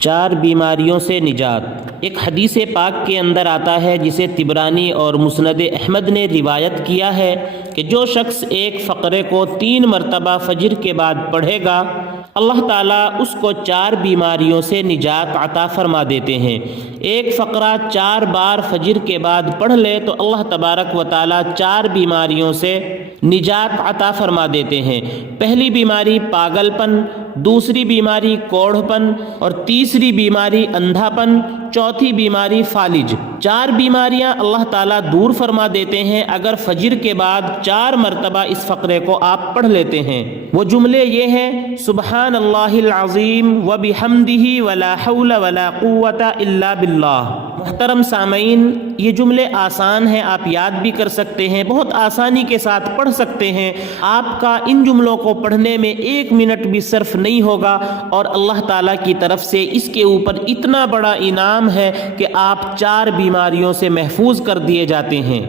4 بیماریوں سے نجات۔ ایک حدیث پاک کے اندر آتا ہے جسے طبرانی اور مسند احمد نے روایت کیا ہے کہ جو شخص ایک فقرے کو 3 مرتبہ فجر کے بعد پڑھے گا اللہ تعالیٰ اس کو 4 بیماریوں سے نجات عطا فرما دیتے ہیں۔ ایک فقرہ 4 بار فجر کے بعد پڑھ لے تو اللہ تبارک و تعالیٰ 4 بیماریوں سے نجات عطا فرما دیتے ہیں۔ پہلی بیماری پاگل پن، دوسری بیماری کوڑھ پن، اور تیسری بیماری اندھا پن، چوتھی بیماری فالج۔ 4 بیماریاں اللہ تعالیٰ دور فرما دیتے ہیں اگر فجر کے بعد 4 مرتبہ اس فقرے کو آپ پڑھ لیتے ہیں۔ وہ جملے یہ ہیں: سبحان اللہ العظیم وبحمدہ ولا حول ولا قوت الا باللہ۔ محترم سامعین، یہ جملے آسان ہیں، آپ یاد بھی کر سکتے ہیں، بہت آسانی کے ساتھ پڑھ سکتے ہیں۔ آپ کا ان جملوں کو پڑھنے میں 1 منٹ بھی صرف نہیں ہوگا، اور اللہ تعالیٰ کی طرف سے اس کے اوپر اتنا بڑا انعام ہے کہ آپ 4 بیماریوں سے محفوظ کر دیے جاتے ہیں۔